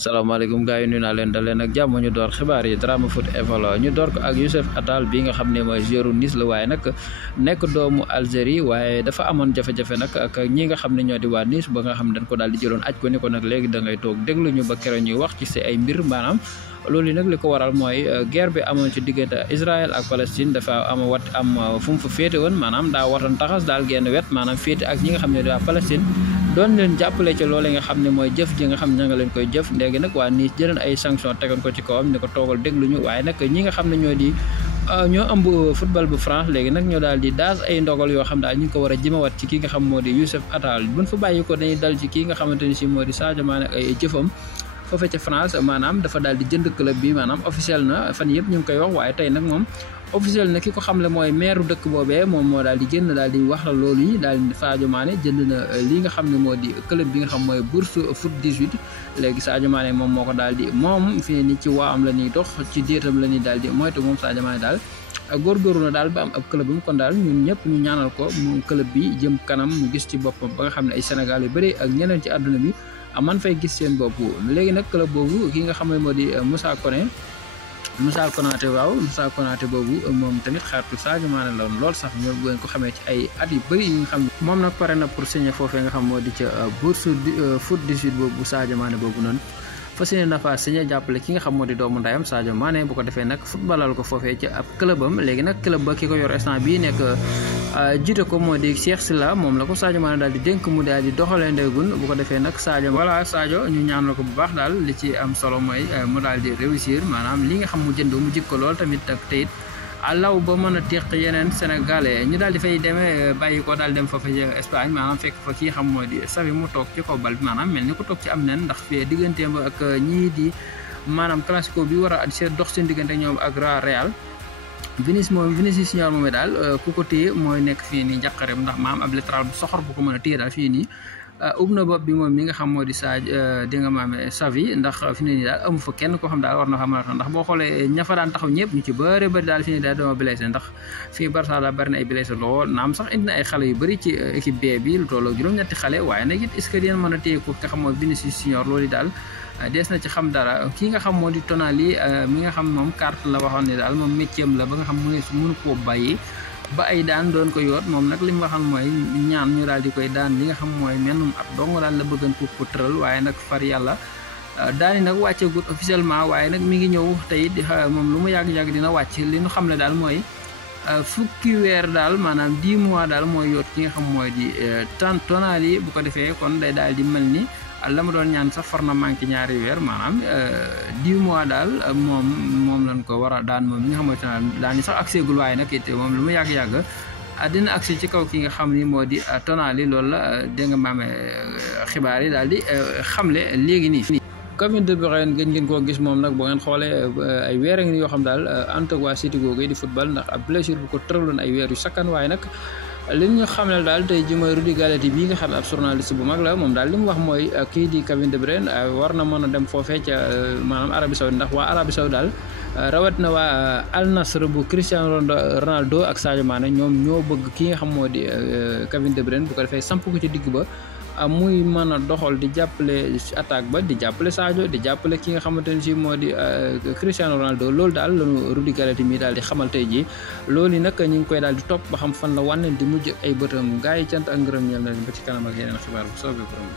salaamaaleykum gars yi nuyu naa leen dal leen ak jàmm ñu door xibaar yi Drama Foot Evolo ñu door ko ak Youssouf Attal bi nga xam ne mooy joueur Nice la waaye nag nekk doomu Algérie waaye dafa amoon jafe-jafe nag ak ñi nga xam ne ñoo di waa Nice ba nga xam ne dañ ko daal di jëloon aj ko ni ko nag léegi da ngay toog déglu ñu ba keroog ñuy wax ci si ay mbir maanaam loolu yi nag li ko waral mooy guerre bi amoon ci diggante Israël ak Palestine dafa am fu mu fa féete woon maanaam daa watan taxas daal genn wet maanaam féete ak ñi nga xam ne waa Palestine doon leen jàppale ci loolu nga xam ne mooy jëf ji nga xam ne nga leen koy jëf léegi nag waa Nice jëleen ay sanction tegoon ko ci kawam ni ko toogal dégluñu waaye nag ñi nga xam ne ñoo ëmb football bu France léegi nag ñoo daal di daas ay ndogal yoo xam daal ñu ngi ko war a jëmawat ci ki nga xam moo di Youssouf Attal buñ fa bàyyi ko dañuy dal ci kii nga xamante ni si moo di Sadio Mané ak ay jëfam foofe ca France maanaam dafa daal di jënd club bi maanaam officiel na fan yëpp ñu ngi koy wax waaye tey nag moom officiel na ki ko xam le mooy maire dëkk boobee moom moo daal di génn daal di wax la loolu yi daal di Sadio Mané jënd na li nga xam ne moo di club bi nga xam mooy Bourse Foot 18 léegi Sadio Mané moom moo ko daal di moom fii ni ci waa am la ñuy dox ci déetam la ñuy daal di moytu moom Sadio Mané daal góorgóorlu na daal ba am ab club am kon daal ñun ñëpp ñu ñaanal ko mu club bi jëm kanam mu gis ci boppam ba nga xam ne ay Sénégal yu bëri ak ñeneen ci àdduna bi man fay gis seen bopp léegi nag club boobu ki nga xam ne moo di Moussa Konaté boobu moom tamit xaritu Sadio Mané la lool sax ñoo bu ngeen ko xamee ci ay at yu bëri yi nga xam ne moom nag pare na pour signer foofee nga xam moo di ca Bourse Foot 18 boobu Sadio Mané boobu noonu fas yéene na fa signé jàppale ki nga xam moo di doomu ndayam Sadio Mané bu ko defee nag footballal ko foofee ci ab clubam léegi nag club ba ki ko yor instant bii nekk jiite ko moo di Cheikh Sylla moom la ko Sadio Mané daal di dénk mu daal di doxalee ndeegun bu ko defee nag Sadio ñu ñaanal ko bu baax daal li ci am solo mooy mu daal di réussir maanaam li nga xam mu jënd mu jik ko lool tamit ak teyit alaw ba mën a teq yeneen sénégalais ñu daal di fay demee bàyyi ko daal dem fa Espagne maanaam fekk fa kii xam mooy di Xavi mu toog ci kaw bal bi maanaam mel ni ko toog ci am nen ndax fii digganteem ak ñii di maanaam classico bi war a dox seen diggante ñoom ak Real Vinicius Junior moom daal ku ko téye mooy nekk fii nii njàqareem ndax maam ab latéral bu soxor bu ko mën a téye daal fii nii ub na bopp bi moom mi nga xam moo di di nga maame Xavi ndax fi ne nii daal amu fa kenn koo xam daal war na xam ndax boo xoolee ña fa daan taxaw ñëpp ñu ci bëri daal fi ne daal dama blessé ndax fii Barça daal bari na ay blessé lool naam sax indi na ay xale yu bëri ci équipe B bi lu tolloo juróom-ñetti xale waaye nag it est-ce que yéen mën a téye ko nga xam moo Vinicius Junior loolu daal dees na ci xam dara kii nga xam moo di Tonali mi nga xam moom carte la waxoon ne daal moom métier la ba nga xam mënu koo bàyyi ba ay daan doon ko yoot moom nag li mu waxal mooy ñaan ñu daal di koy daan li nga xam mooy mennum at dong daal la bëggan ko tëral waaye nag far yàlla daani nag wàccegut officiellement waaye nag mi ngi ñëw tey moom lu mu yàgg-yàgg dina wàcc li ñu xam ne daal mooy fukki weer daal maanaam 10 mois daal mooy yoot ki nga xam mooy di Tonali bu ko defee kon day daal di mel ni la ma doon ñaan sax far na manqué ñaari weer maanaam 10 mois daal moom lañ ko war a daan moom mi nga xamante ne daan ni sax accès gul waaye nag it moom lu mu yàgg-yàgg dina accès ci kaw ki nga xam ni moo di Tonali loolu la dégg nga maame xibaar yi daal di xamle léegi nii. Kevin De Bruyne gën ngeen koo gis moom nag boo ngeen xoolee ay weer a ngi yoo xam daal ànd waa City googu di football ndax ab blessure bu ko tëraloon ay weer yu sakkan waaye nag li ñu xamle daal tey ji mooy Rudy Galati bii nga xam ne ab journaliste bu mag la moom daal li mu wax mooy kii di Kevin De Bruyne war na mën a dem foofee ca maanaam Arabie Saoudite ndax waa Arabie Saoudite daal rawat na waa Al Nassr bu Cristiano Ronaldo ak Sadio Mané ñoom ñoo bëgg ki nga xam moo di Kevin De Bruyne bu ko defee samp ko ci digg ba muy mën a doxal di jàppale attaque ba di jàppale Sadio di jàppale ki nga xamante ne si moo di Cristiano Ronaldo loolu daal lañu Rudy Galati mi daal di xamal tey jii loolu yi nag ñu ngi koy daal di topp ba xam fan la wànneen di mujj ay bëtam gaa yi cant ak ngërëm ñeel na ba ci kanam ak yeneen xibaar bu soobee borom